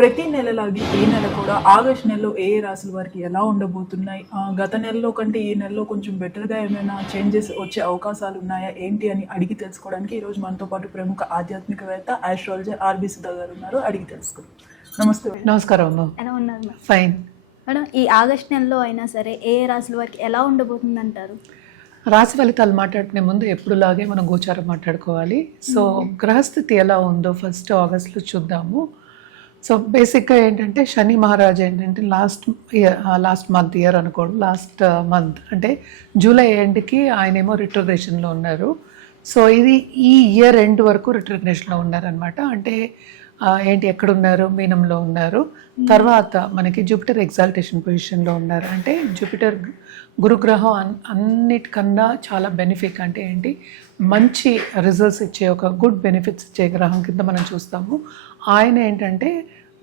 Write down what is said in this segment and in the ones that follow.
ప్రతి నెలలాగే ఈ నెల కూడా ఆగస్ట్ నెలలో ఏ ఏ రాశుల వారికి ఎలా ఉండబోతున్నాయి, గత నెలలో కంటే ఈ నెలలో కొంచెం బెటర్గా ఏమైనా చేంజెస్ వచ్చే అవకాశాలు ఉన్నాయా ఏంటి అని అడిగి తెలుసుకోవడానికి ఈరోజు మనతో పాటు ప్రముఖ ఆధ్యాత్మికవేత్త ఆస్ట్రాలజర్ ఆర్బి సుధా గారు ఉన్నారు. అడిగి తెలుసుకుందాం. నమస్తే. నమస్కారం అమ్మ. ఎలా ఉన్నారు మేడం? ఫైన్ మేడం, ఈ ఆగస్ట్ నెలలో అయినా సరే ఏ ఏ రాశుల వారికి ఎలా ఉండబోతుంది అంటారు? రాశి ఫలితాలు మాట్లాడుకునే ముందు ఎప్పుడులాగే మనం గోచారం మాట్లాడుకోవాలి. సో గ్రహస్థితి ఎలా ఉందో ఫస్ట్ ఆగస్ట్లో చూద్దాము. సో బేసిక్గా ఏంటంటే శని మహారాజు ఏంటంటే లాస్ట్ మంత్ అనుకోండి, లాస్ట్ మంత్ అంటే జూలై ఎండ్కి ఆయనేమో రిట్రోగ్రేషన్లో ఉన్నారు. సో ఇది ఈ ఇయర్ ఎండ్ వరకు రిట్రోగ్రేషన్లో ఉన్నారనమాట. అంటే ఏంటి ఎక్కడున్నారు, మీనంలో ఉన్నారు. తర్వాత మనకి జూపిటర్ ఎగ్జాల్టేషన్ పొజిషన్లో ఉన్నారు. అంటే జూపిటర్ గురుగ్రహం అన్నిటికన్నా చాలా బెనిఫిట్, అంటే ఏంటి మంచి రిజల్ట్స్ ఇచ్చే ఒక గుడ్ బెనిఫిట్స్ ఇచ్చే గ్రహం కింద మనం చూస్తాము. ఆయన ఏంటంటే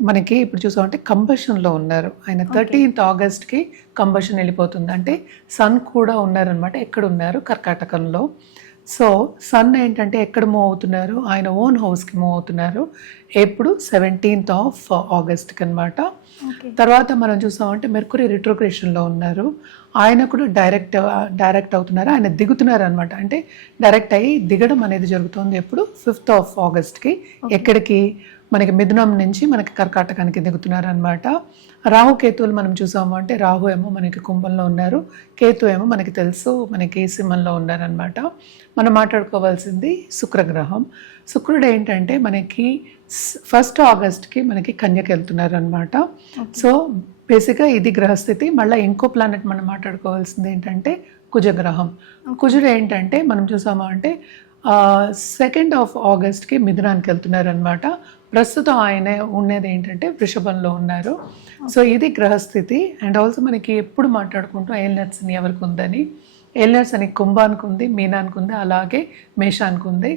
మనకి ఇప్పుడు చూసామంటే కంబషన్లో ఉన్నారు. ఆయన 13th ఆగస్ట్కి కంబషన్ వెళ్ళిపోతుంది. అంటే సన్ కూడా ఉన్నారనమాట. ఎక్కడ ఉన్నారు? కర్కాటకంలో. సో సన్ ఏంటంటే ఎక్కడ మూవ్ అవుతున్నారు? ఆయన ఓన్ హౌస్కి మూవ్ అవుతున్నారు. ఎప్పుడు 17th ఆగస్ట్కి అనమాట. తర్వాత మనం చూసామంటే మెర్కురీ రిట్రోగ్రేషన్లో ఉన్నారు. ఆయన కూడా డైరెక్ట్ అవుతున్నారు. ఆయన దిగుతున్నారు అనమాట. అంటే డైరెక్ట్ అయ్యి దిగడం అనేది జరుగుతుంది ఎప్పుడు 5th ఆగస్ట్కి. ఎక్కడికి? మనకి మిథునం నుంచి మనకి కర్కాటకానికి దిగుతున్నారు అనమాట. రాహు కేతువులు మనం చూసాము అంటే రాహు ఏమో మనకి కుంభంలో ఉన్నారు, కేతు ఏమో మనకి తెలుసు మనకి సింహంలో ఉన్నారనమాట. మనం మాట్లాడుకోవాల్సింది శుక్రగ్రహం. శుక్రుడు ఏంటంటే మనకి 1st ఆగస్ట్కి మనకి కన్యకి వెళ్తున్నారు అనమాట. సో బేసిక్గా ఇది గ్రహస్థితి. మళ్ళీ ఇంకో ప్లానెట్ మనం మాట్లాడుకోవాల్సింది ఏంటంటే కుజగ్రహం. కుజుడు ఏంటంటే మనం చూసాము అంటే 2nd ఆగస్ట్కి మిథునానికి వెళ్తున్నారు అనమాట. ప్రస్తుతం ఆయన ఉన్నది ఏంటంటే వృషభంలో ఉన్నారు. సో ఇది గ్రహస్థితి. అండ్ ఆల్సో మనకి ఎప్పుడు మాట్లాడుకుంటాం ఏలినట్స్ అని ఎవరికి ఉందని. ఏలినట్స్ అని కుంభానికి ఉంది, మీనానికి ఉంది, అలాగే మేషానికి ఉంది.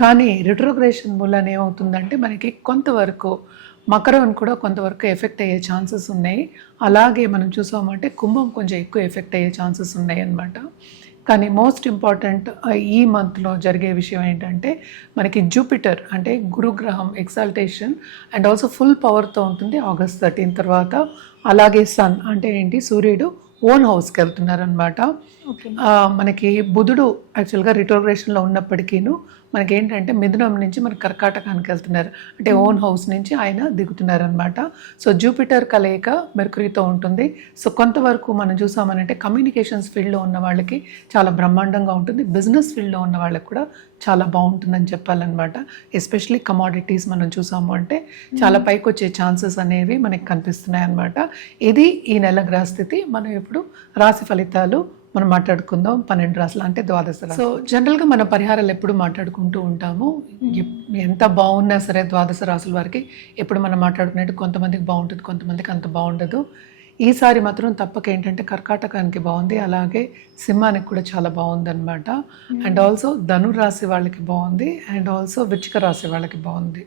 కానీ రిట్రోగ్రేషన్ మూలన ఏమవుతుందంటే మనకి కొంతవరకు మకరం కూడా కొంతవరకు ఎఫెక్ట్ అయ్యే ఛాన్సెస్ ఉన్నాయి. అలాగే మనం చూసామంటే కుంభం కొంచెం ఎక్కువ ఎఫెక్ట్ అయ్యే ఛాన్సెస్ ఉన్నాయి అన్నమాట. కానీ మోస్ట్ ఇంపార్టెంట్ ఈ మంత్లో జరిగే విషయం ఏంటంటే మనకి జూపిటర్ అంటే గురుగ్రహం ఎగ్జాల్టేషన్ అండ్ ఆల్సో ఫుల్ పవర్తో ఉంటుంది ఆగస్ట్ 13 తర్వాత. అలాగే సన్ అంటే ఏంటి సూర్యుడు ఓన్ హౌస్కి వెళ్తున్నారు అనమాట. మనకి బుధుడు యాక్చువల్గా రిట్రోగ్రేషన్లో ఉన్నప్పటికీను మనకి ఏంటంటే మిథునం నుంచి మనకి కర్కాటకానికి వెళ్తున్నారు. అంటే ఓన్ హౌస్ నుంచి ఆయన దిగుతున్నారు అనమాట. సో జూపిటర్ కలయిక మెర్కురీతో ఉంటుంది. సో కొంతవరకు మనం చూసామనంటే కమ్యూనికేషన్స్ ఫీల్డ్లో ఉన్న వాళ్ళకి చాలా బ్రహ్మాండంగా ఉంటుంది. బిజినెస్ ఫీల్డ్లో ఉన్న వాళ్ళకి కూడా చాలా బాగుంటుందని చెప్పాలన్నమాట. ఎస్పెషలీ కమాడిటీస్ మనం చూసాము అంటే చాలా పైకి వచ్చే ఛాన్సెస్ అనేవి మనకి కనిపిస్తున్నాయి అన్నమాట. ఇది ఈ నెల గ్రహస్థితి. మనం ఇప్పుడు రాశి ఫలితాలు మనం మాట్లాడుకుందాం. 12 రాశులు అంటే 12 రాశులు. సో జనరల్గా మన పరిహారాలు ఎప్పుడు మాట్లాడుకుంటూ ఉంటాము. ఎంత బాగున్నా సరే 12 రాశుల వారికి ఎప్పుడు మనం మాట్లాడుకునేట్టు కొంతమందికి బాగుంటుంది, కొంతమందికి అంత బాగుండదు. ఈసారి మాత్రం తప్పక ఏంటంటే కర్కాటకానికి బాగుంది, అలాగే సింహానికి కూడా చాలా బాగుంది అనమాట. అండ్ ఆల్సో ధనురాశి వాళ్ళకి బాగుంది, అండ్ ఆల్సో వృశ్చిక రాశి వాళ్ళకి బాగుంది.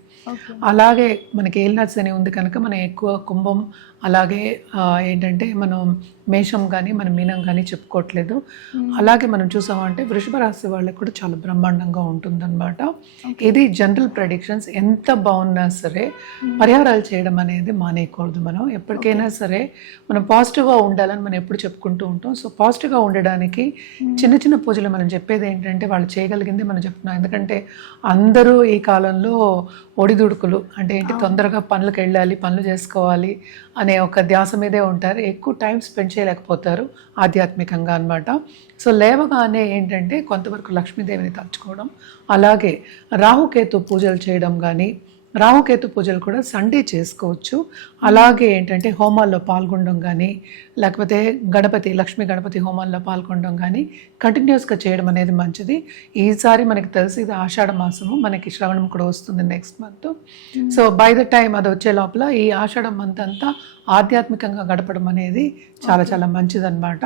అలాగే మనకి ఏలినాట్స్ అని ఉంది కనుక మనం ఎక్కువ కుంభం అలాగే ఏంటంటే మనం మేషం కానీ మనం మీనం కానీ చెప్పుకోవట్లేదు. అలాగే మనం చూసామంటే వృషభ రాశి వాళ్ళకి కూడా చాలా బ్రహ్మాండంగా ఉంటుందన్నమాట. ఇది జనరల్ ప్రెడిక్షన్స్. ఎంత బాగున్నా సరే పరిహారాలు చేయడం అనేది మానేయకూడదు. మనం ఎప్పటికైనా సరే మనం పాజిటివ్గా ఉండాలని మనం ఎప్పుడు చెప్పుకుంటూ ఉంటాం. సో పాజిటివ్గా ఉండడానికి చిన్న చిన్న పూజలు మనం చెప్పేది ఏంటంటే వాళ్ళు చేయగలిగింది మనం చెప్తున్నాం. ఎందుకంటే అందరూ ఈ కాలంలో ఒడిదుడుకులు అంటే ఏంటి తొందరగా పనులకు వెళ్ళాలి, పనులు చేసుకోవాలి అనే ఒక ధ్యాస మీదే ఉంటారు. ఎక్కువ టైం స్పెండ్ చేయలేకపోతారు ఆధ్యాత్మికంగా అనమాట. సో లేవగానే ఏంటంటే కొంతవరకు లక్ష్మీదేవిని తలుచుకోవడం, అలాగే రాహుకేతు పూజలు చేయడం కానీ, రాహుకేతు పూజలు కూడా సండే చేసుకోవచ్చు. అలాగే ఏంటంటే హోమాల్లో పాల్గొనడం కానీ, లేకపోతే లక్ష్మీ గణపతి హోమాల్లో పాల్గొనడం కానీ కంటిన్యూస్గా చేయడం అనేది మంచిది. ఈసారి మనకి తెలిసి ఇది ఆషాఢ మాసము, మనకి శ్రవణం కూడా వస్తుంది next month. So by the time అది వచ్చే లోపల ఈ ఆషాఢ మంత్ అంతా ఆధ్యాత్మికంగా గడపడం అనేది చాలా చాలా మంచిదన్నమాట.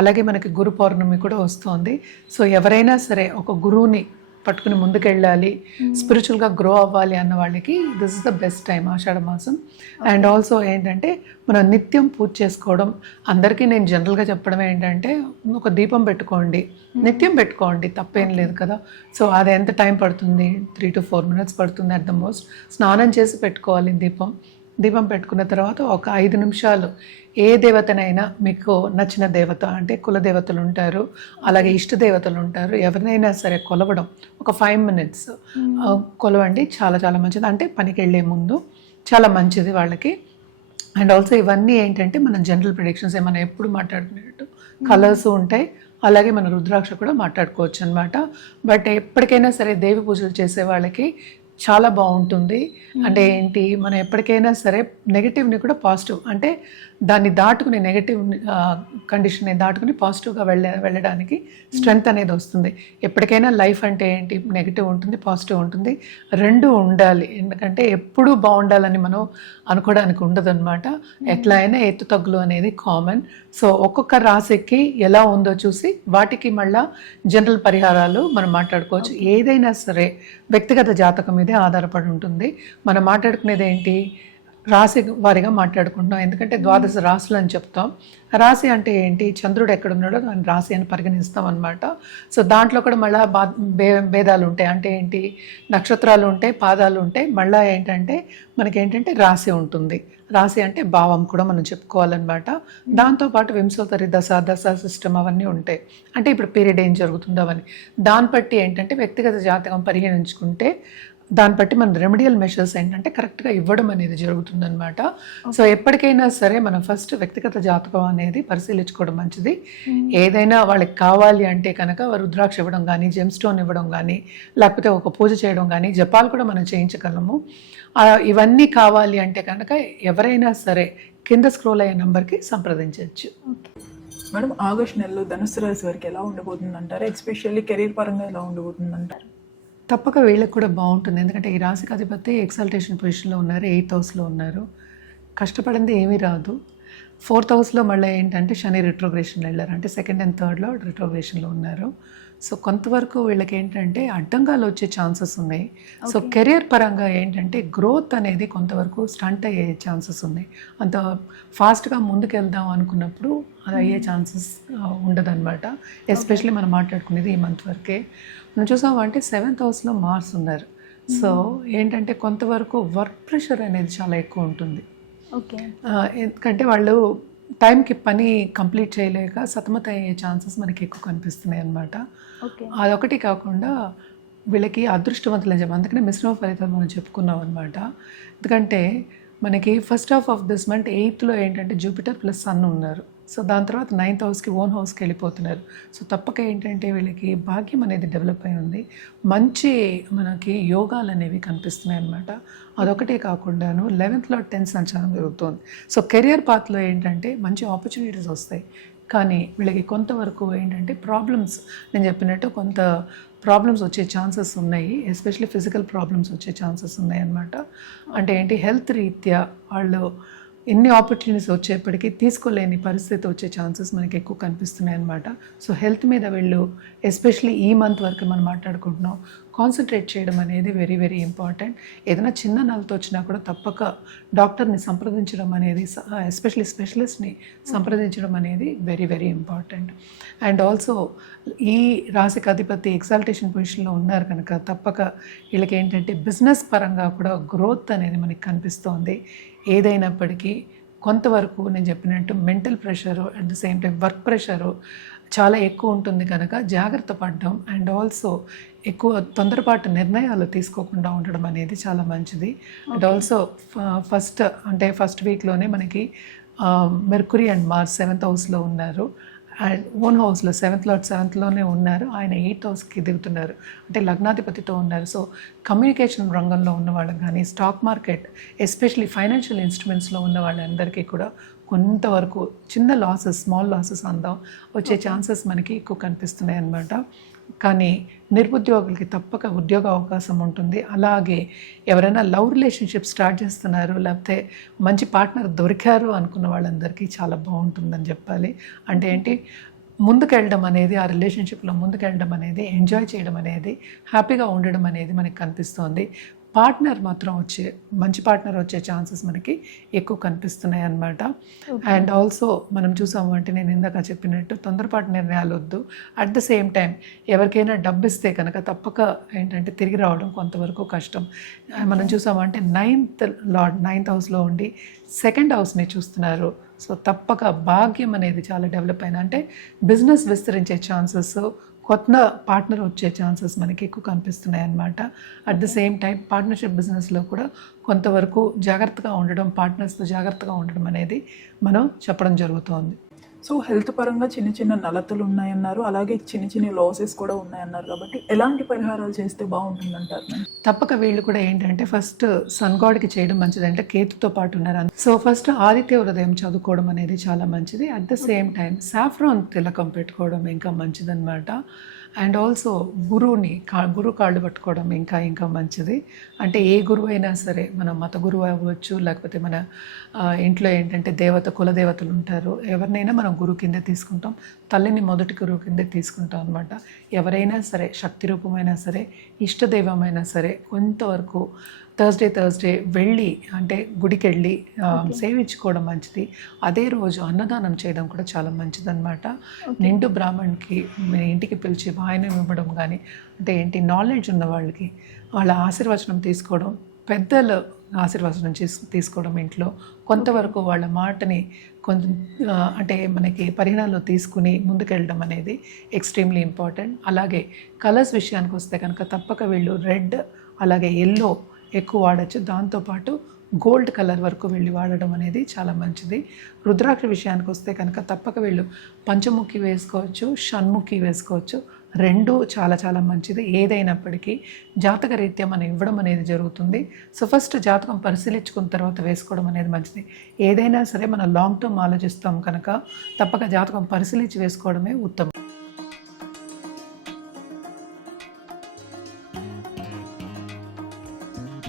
అలాగే మనకి గురు పౌర్ణమి కూడా వస్తుంది. సో ఎవరైనా సరే ఒక గురువుని పట్టుకుని ముందుకెళ్ళాలి, స్పిరిచువల్గా గ్రో అవ్వాలి అన్న వాళ్ళకి this is the best time Ashadha మాసం. అండ్ ఆల్సో ఏంటంటే మనం నిత్యం పూజ చేసుకోవడం. అందరికీ నేను జనరల్గా చెప్పడం ఏంటంటే ఒక దీపం పెట్టుకోండి, నిత్యం పెట్టుకోండి, తప్పేం లేదు కదా. సో అది ఎంత టైం పడుతుంది? 3 to 4 minutes పడుతుంది అట్ ద మోస్ట్. స్నానం చేసి పెట్టుకోవాలి దీపం. దీపం పెట్టుకున్న తర్వాత ఒక 5 నిమిషాలు ఏ దేవతనైనా మీకు నచ్చిన దేవత అంటే కుల దేవతలు ఉంటారు, అలాగే ఇష్ట దేవతలు ఉంటారు, ఎవరినైనా సరే కొలవడం ఒక 5 minutes కొలవండి. చాలా చాలా మంచిది. అంటే పనికి వెళ్ళే ముందు చాలా మంచిది వాళ్ళకి. అండ్ ఆల్సో ఇవన్నీ ఏంటంటే మనం జనరల్ ప్రిడిక్షన్స్ మనం ఎప్పుడు మాట్లాడుకునేటట్టు కలర్స్ ఉంటాయి, అలాగే మన రుద్రాక్ష కూడా మాట్లాడుకోవచ్చు అనమాట. బట్ ఎప్పటికైనా సరే దేవి పూజలు చేసే వాళ్ళకి చాలా బాగుంటుంది. అంటే ఏంటి, మనం ఎప్పటికైనా సరే నెగిటివ్ని కూడా పాజిటివ్ అంటే దాన్ని దాటుకుని నెగిటివ్ కండిషన్ని దాటుకుని పాజిటివ్గా వెళ్ళడానికి స్ట్రెంగ్త్ అనేది వస్తుంది. ఎప్పటికైనా లైఫ్ అంటే ఏంటి, నెగిటివ్ ఉంటుంది, పాజిటివ్ ఉంటుంది, రెండు ఉండాలి. ఎందుకంటే ఎప్పుడూ బాగుండాలని మనం అనుకోవడానికి ఉండదు అనమాట. ఎట్లా అయినా ఎత్తు తగ్గులు అనేది కామన్. సో ఒక్కొక్క రాశికి ఎలా ఉందో చూసి వాటికి మళ్ళా జనరల్ పరిహారాలు మనం మాట్లాడుకోవచ్చు. ఏదైనా సరే వ్యక్తిగత జాతకం మీదే ఆధారపడి ఉంటుంది. మనం మాట్లాడుకునేది ఏంటి, రాశి వారిగా మాట్లాడుకుంటున్నాం. ఎందుకంటే 12 రాశులు అని చెప్తాం. రాశి అంటే ఏంటి, చంద్రుడు ఎక్కడున్నాడో దాన్ని రాశి అని పరిగణిస్తాం అనమాట. సో దాంట్లో కూడా మళ్ళీ భేదాలు ఉంటాయి. అంటే ఏంటి, నక్షత్రాలు ఉంటాయి, పాదాలు ఉంటాయి, మళ్ళీ ఏంటంటే మనకేంటంటే రాశి ఉంటుంది. రాశి అంటే భావం కూడా మనం చెప్పుకోవాలన్నమాట. దాంతోపాటు వింశోత్తరి దశ సిస్టమ్ అవన్నీ ఉంటాయి. అంటే ఇప్పుడు పీరియడ్ ఏం జరుగుతుందో అవన్నీ దాన్ని బట్టి ఏంటంటే వ్యక్తిగత జాతకం పరిగణించుకుంటే దాన్ని బట్టి మన రెమెడియల్ మెషర్స్ ఏంటంటే కరెక్ట్గా ఇవ్వడం అనేది జరుగుతుందన్నమాట. సో ఎప్పటికైనా సరే మనం ఫస్ట్ వ్యక్తిగత జాతకం అనేది పరిశీలించుకోవడం మంచిది. ఏదైనా వాళ్ళకి కావాలి అంటే కనుక రుద్రాక్ష ఇవ్వడం కానీ, జెమ్ స్టోన్ ఇవ్వడం కానీ, లేకపోతే ఒక పూజ చేయడం కానీ, జపాలు కూడా మనం చేయించగలము. ఇవన్నీ కావాలి అంటే కనుక ఎవరైనా సరే కింద స్క్రోల్ అయ్యే నెంబర్కి సంప్రదించవచ్చు. మేడం, ఆగస్ట్ నెలలో ధనుసు రాశి వారికి ఎలా ఉండబోతుంది అంటారు? ఎస్పెషల్లీ కెరీర్ పరంగా ఎలా ఉండబోతుంది అంటారు? తప్పక వీళ్ళకి కూడా బాగుంటుంది. ఎందుకంటే ఈ రాశికి అధిపతి ఎక్సల్టేషన్ పొజిషన్లో ఉన్నారు, 8th హౌస్లో ఉన్నారు. కష్టపడింది ఏమీ రాదు. 4th హౌస్లో మళ్ళీ ఏంటంటే శని రిట్రోగ్రేషన్లో వెళ్ళారు, అంటే 2nd and 3rd రిట్రోగ్రేషన్లో ఉన్నారు. సో కొంతవరకు వీళ్ళకి ఏంటంటే అడ్డంగాలు వచ్చే ఛాన్సెస్ ఉన్నాయి. సో కెరియర్ పరంగా ఏంటంటే గ్రోత్ అనేది కొంతవరకు స్టంట్ అయ్యే ఛాన్సెస్ ఉన్నాయి. అంత ఫాస్ట్గా ముందుకు వెళ్దాం అనుకున్నప్పుడు అది అయ్యే ఛాన్సెస్ ఉండదన్నమాట. ఎస్పెషల్లీ మనం మాట్లాడుకునేది ఈ మంత్ వరకే. మనం చూసామంటే 7th హౌస్లో మార్స్ ఉన్నారు. సో ఏంటంటే కొంతవరకు వర్క్ ప్రెషర్ అనేది చాలా ఎక్కువ ఉంటుంది. ఎందుకంటే వాళ్ళు టైంకి పని కంప్లీట్ చేయలేక సతమత అయ్యే ఛాన్సెస్ మనకి ఎక్కువ కనిపిస్తున్నాయి అన్నమాట. అదొకటి కాకుండా వీళ్ళకి అదృష్టవంతులు అని చెప్పి అందుకనే మిశ్రమ ఫలితాలు మనం చెప్పుకున్నాం అనమాట. ఎందుకంటే మనకి first half of this month 8th ఏంటంటే జూపిటర్ ప్లస్ సన్ ఉన్నారు. సో దాని తర్వాత 9th హౌస్కి ఓన్ హౌస్కి వెళ్ళిపోతున్నారు. సో తప్పక ఏంటంటే వీళ్ళకి భాగ్యం అనేది డెవలప్ అయి ఉంది. మంచి మనకి యోగాలు అనేవి కనిపిస్తున్నాయి అన్నమాట. అదొకటే కాకుండాను 11th లార్డ్ 10th సంచారం జరుగుతుంది. సో కెరియర్ పాత్లో ఏంటంటే మంచి ఆపర్చునిటీస్ వస్తాయి. కానీ వీళ్ళకి కొంతవరకు ఏంటంటే ప్రాబ్లమ్స్, నేను చెప్పినట్టు కొంత ప్రాబ్లమ్స్ వచ్చే ఛాన్సెస్ ఉన్నాయి. ఎస్పెషల్లీ ఫిజికల్ ప్రాబ్లమ్స్ వచ్చే ఛాన్సెస్ ఉన్నాయి అన్నమాట. అంటే ఏంటి, హెల్త్ రీత్యా వాళ్ళు ఎన్ని ఆపర్చునిటీస్ వచ్చేప్పటికీ తీసుకోలేని పరిస్థితి వచ్చే ఛాన్సెస్ మనకి ఎక్కువ కనిపిస్తున్నాయి అన్నమాట. సో హెల్త్ మీద వీళ్ళు ఎస్పెషల్లీ ఈ మంత్ వరకు మనం మాట్లాడుకుంటున్నాం, కాన్సన్ట్రేట్ చేయడం అనేది వెరీ వెరీ ఇంపార్టెంట్. ఏదైనా చిన్న నలతో వచ్చినా కూడా తప్పక డాక్టర్ని సంప్రదించడం అనేది, ఎస్పెషల్లీ స్పెషలిస్ట్ని సంప్రదించడం అనేది very very important. And also ఈ రాశికి అధిపతి ఎక్సాల్టేషన్ పొజిషన్లో ఉన్నారు కనుక తప్పక వీళ్ళకి ఏంటంటే బిజినెస్ పరంగా కూడా గ్రోత్ అనేది మనకి కనిపిస్తోంది. ఏదైనప్పటికీ కొంతవరకు నేను చెప్పినట్టు mental pressure, at the same time work pressure చాలా ఎక్కువ ఉంటుంది కనుక జాగ్రత్త పడడం అండ్ ఆల్సో ఎక్కువ తొందరపాటు నిర్ణయాలు తీసుకోకుండా ఉండడం అనేది చాలా మంచిది. అండ్ ఆల్సో ఫస్ట్ వీక్లోనే మనకి మెర్కురీ అండ్ మార్స్ 7th హౌస్లో ఉన్నారు. అండ్ ఓన్ హౌస్లో 7th లార్డ్ 7thలోనే ఉన్నారు. ఆయన 8th హౌస్కి దిగుతున్నారు, అంటే లగ్నాధిపతితో ఉన్నారు. సో కమ్యూనికేషన్ రంగంలో ఉన్న వాళ్ళకి కానీ, స్టాక్ మార్కెట్ ఎస్పెషలీ ఫైనాన్షియల్ ఇన్స్ట్రుమెంట్స్లో ఉన్న వాళ్ళందరికీ కూడా కొంతవరకు చిన్న లాసెస్, స్మాల్ లాసెస్ అందాం వచ్చే ఛాన్సెస్ మనకి ఎక్కువ కనిపిస్తున్నాయి అన్నమాట. కానీ నిరుద్యోగులకి తప్పక ఉద్యోగ అవకాశం ఉంటుంది. అలాగే ఎవరైనా లవ్ రిలేషన్షిప్ స్టార్ట్ చేస్తున్నారు, లేకపోతే మంచి పార్ట్నర్ దొరికారు అనుకున్న వాళ్ళందరికీ చాలా బాగుంటుందని చెప్పాలి. అంటే ఏంటి, ముందుకెళ్ళడం అనేది, ఆ రిలేషన్షిప్లో ముందుకెళ్ళడం అనేది, ఎంజాయ్ చేయడం అనేది, హ్యాపీగా ఉండడం అనేది మనకి కనిపిస్తోంది. పార్ట్నర్ మాత్రం మంచి పార్ట్నర్ వచ్చే ఛాన్సెస్ మనకి ఎక్కువ కనిపిస్తున్నాయి అన్నమాట. అండ్ ఆల్సో మనం చూసాము అంటే నేను ఇందాక చెప్పినట్టు తొందరపాటు నిర్ణయాలు వద్దు. అట్ ద సేమ్ టైం ఎవరికైనా డబ్బు ఇస్తే కనుక తప్పక ఏంటంటే తిరిగి రావడం కొంతవరకు కష్టం. మనం చూసామంటే నైన్త్ హౌస్లో ఉండి సెకండ్ హౌస్ని చూస్తున్నారు. సో తప్పక భాగ్యం అనేది చాలా డెవలప్ అయిన అంటే బిజినెస్ విస్తరించే ఛాన్సెస్, కొత్త పార్ట్నర్ వచ్చే ఛాన్సెస్ మనకి ఎక్కువ కనిపిస్తున్నాయి అన్నమాట. At the same time partnership బిజినెస్లో కూడా కొంతవరకు జాగ్రత్తగా ఉండడం, పార్ట్నర్స్తో జాగ్రత్తగా ఉండడం అనేది మనం చెప్పడం జరుగుతోంది. సో హెల్త్ పరంగా చిన్న చిన్న నలతలు ఉన్నాయన్నారు, అలాగే చిన్న చిన్న లాసెస్ కూడా ఉన్నాయన్నారు. కాబట్టి ఎలాంటి పరిహారాలు చేస్తే బాగుంటుందంటారు మేడం? తప్పక వీళ్ళు కూడా ఏంటంటే ఫస్ట్ సన్ గాడ్కి చేయడం మంచిది, అంటే కేతుతో పాటు ఉన్నారు. సో ఫస్ట్ ఆదిత్య హృదయం చదువుకోవడం అనేది చాలా మంచిది. At the same time saffron తిలకం పెట్టుకోవడం ఇంకా మంచిదన్నమాట. అండ్ ఆల్సో గురువు కాళ్ళు పట్టుకోవడం ఇంకా మంచిది. అంటే ఏ గురువు అయినా సరే, మన మత గురువు అవ్వచ్చు, లేకపోతే మన ఇంట్లో ఏంటంటే కులదేవతలు ఉంటారు, ఎవరినైనా మనం గురువు కిందే తీసుకుంటాం. తల్లిని మొదటి గురువు కిందే తీసుకుంటాం అనమాట. ఎవరైనా సరే, శక్తి రూపమైనా సరే, ఇష్టదైవమైనా సరే, కొంతవరకు థర్స్డే వెళ్ళి అంటే గుడికి వెళ్ళి సేవించుకోవడం మంచిది. అదే రోజు అన్నదానం చేయడం కూడా చాలా మంచిదన్నమాట. నిండు బ్రాహ్మణ్కి మీ ఇంటికి పిలిచి వాయనం ఇవ్వడం కానీ, అంటే ఏంటి నాలెడ్జ్ ఉన్న వాళ్ళకి వాళ్ళ ఆశీర్వచనం తీసుకోవడం, పెద్దల ఆశీర్వచనం తీసుకోవడం, ఇంట్లో కొంతవరకు వాళ్ళ మాటని కొంచెం అంటే మనకి పరిగణనలో తీసుకుని ముందుకెళ్ళడం అనేది ఎక్స్ట్రీమ్లీ ఇంపార్టెంట్. అలాగే కలర్స్ విషయానికి వస్తే కనుక తప్పక వీళ్ళు రెడ్ అలాగే ఎల్లో ఎక్కువ వాడచ్చు. దాంతోపాటు గోల్డ్ కలర్ వరకు వెళ్ళి వాడడం అనేది చాలా మంచిది. రుద్రాక్ష విషయానికి వస్తే కనుక తప్పక వీళ్ళు పంచముఖి వేసుకోవచ్చు, షణ్ముఖి వేసుకోవచ్చు. రెండు చాలా మంచిది. ఏదైనప్పటికీ జాతక రీత్యా మనం ఇవ్వడం అనేది జరుగుతుంది. సో ఫస్ట్ జాతకం పరిశీలించుకున్న తర్వాత వేసుకోవడం అనేది మంచిది. ఏదైనా సరే మనం లాంగ్ టర్మ్ ఆలోచిస్తాం కనుక తప్పక జాతకం పరిశీలించి వేసుకోవడమే ఉత్తమం.